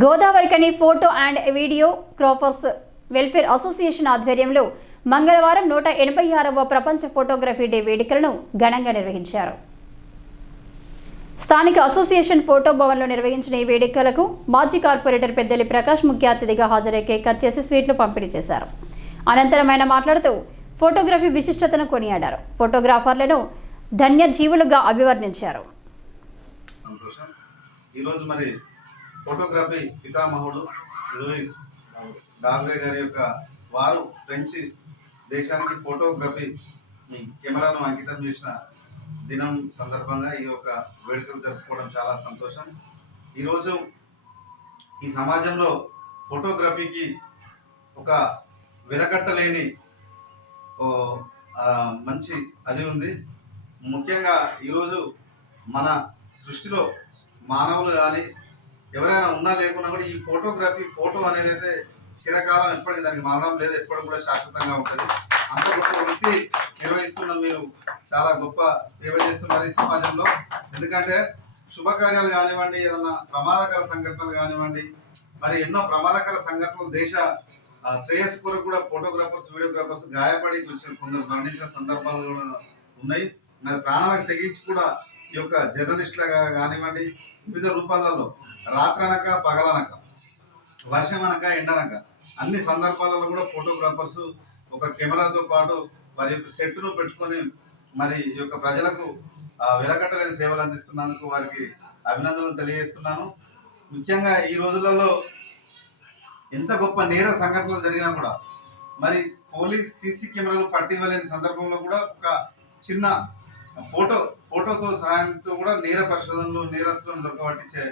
Godavarikhani photo and videographers welfare association ఆధ్వర్యంలో మంగళవారం నూట ఎనభై ఆరవ ప్రపంచ ఫోటోగ్రఫీ డే వేడుకలను ఘనంగా నిర్వహించారు. స్థానిక అసోసియేషన్ ఫోటో భవన్లో నిర్వహించిన ఈ వేడుకలకు మాజీ కార్పొరేటర్ పెద్దలి ప్రకాష్ ముఖ్య అతిథిగా హాజరై కేక్ కట్ చేసి స్వీట్లు పంపిణీ చేశారు. అనంతరం ఆయన మాట్లాడుతూ ఫోటోగ్రఫీ విశిష్టతను కొనియాడారు. ఫోటోగ్రాఫర్లను ధన్య జీవులుగా అభివర్ణించారు ఈరోజు మరి ఫోటోగ్రఫీ పితామహుడు లూయిస్ డాల్రే గారి యొక్క వారు ఫ్రెంచ్ దేశానికి ఫోటోగ్రఫీ కెమెరాను అంకితం చేసిన దినం సందర్భంగా ఈ యొక్క వేడుకలు జరుపుకోవడం చాలా సంతోషం. ఈరోజు ఈ సమాజంలో ఫోటోగ్రఫీకి ఒక వెలకట్టలేని ఓ, మంచి అది ఉంది. ముఖ్యంగా ఈరోజు మన సృష్టిలో మానవులు కానీ ఎవరైనా ఉన్నా లేకున్నా కూడా ఈ ఫోటోగ్రఫీ ఫోటో అనేది అయితే చిరకాలం ఎప్పటికీ దానికి మరణం లేదు. ఎప్పుడు కూడా శాశ్వతంగా ఉంటుంది. అంత గొప్ప వృత్తి నిర్వహిస్తున్న మీరు చాలా గొప్ప సేవ చేస్తున్నారు ఈ సమాజంలో. ఎందుకంటే శుభకార్యాలు కానివ్వండి ఏదన్నా ప్రమాదకర సంఘటనలు కానివ్వండి మరి ఎన్నో ప్రమాదకర సంఘటనలు దేశ ఆ, శ్రేయస్సు కొరకు కూడా ఫోటోగ్రాఫర్స్ వీడియోగ్రాఫర్స్ గాయపడి కొంచెం కొందరు మరణించిన సందర్భాలు కూడా ఉన్నాయి. మరి ప్రాణాలకు తెగించి కూడా ఈ యొక్క జర్నలిస్టులుగా కానివ్వండి వివిధ రూపాలలో రాత్రనక పగలనక వర్షం అనక ఎండనక అన్ని సందర్భాలలో కూడా ఫోటోగ్రాఫర్స్ ఒక కెమెరాతో పాటు వారి యొక్క సెట్ను పెట్టుకొని మరి ఈ యొక్క ప్రజలకు వెలకట్టలేని సేవలు అందిస్తున్నందుకు వారికి అభినందనలు తెలియజేస్తున్నాను. ముఖ్యంగా ఈ రోజులలో ఎంత గొప్ప నేర సంఘటనలు జరిగినా కూడా మరి పోలీస్ సీసీ కెమెరాలు పట్టివ్వలేని సందర్భంలో కూడా ఒక చిన్న ఫోటో ఫోటోతో సహాయంతో కూడా నేర పరిశోధనలు నేరస్తులను దొరకబట్టించే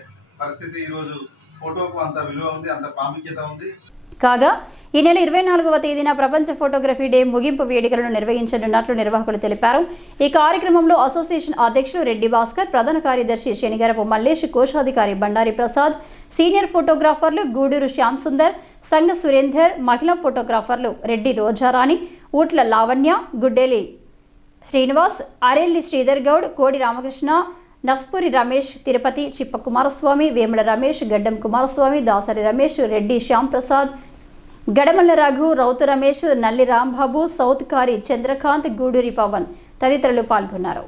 పరిస్థితి ఈరోజు ఫోటోకు అంత విలువ ఉంది అంత ప్రాముఖ్యత ఉంది. కాగా ఈ నెల ఇరవై నాలుగవ తేదీన ప్రపంచ ఫోటోగ్రఫీ డే ముగింపు వేడుకలను నిర్వహించనున్నట్లు నిర్వాహకులు తెలిపారు. ఈ కార్యక్రమంలో అసోసియేషన్ అధ్యక్షులు రెడ్డి భాస్కర్ ప్రధాన కార్యదర్శి శనిగరపు మల్లేష్ కోశాధికారి బండారి ప్రసాద్ సీనియర్ ఫోటోగ్రాఫర్లు గూడూరు శ్యామ్ సుందర్ సంగ సురేందర్ మహిళా ఫోటోగ్రాఫర్లు రెడ్డి రోజారాణి ఊట్ల లావణ్య గుడ్డేలి శ్రీనివాస్ అరెల్లి శ్రీధర్ గౌడ్ కోడి రామకృష్ణ నస్పూరి రమేష్ తిరుపతి చిప్ప కుమారస్వామి వేముల రమేష్ గడ్డం కుమారస్వామి దాసరి రమేష్ రెడ్డి శ్యాంప్రసాద్ గడమల్ల రఘు రౌతు రమేష్ నల్లి రాంబాబు సౌత్ కారి చంద్రకాంత్ గూడూరి పవన్ తదితరులు పాల్గొన్నారు.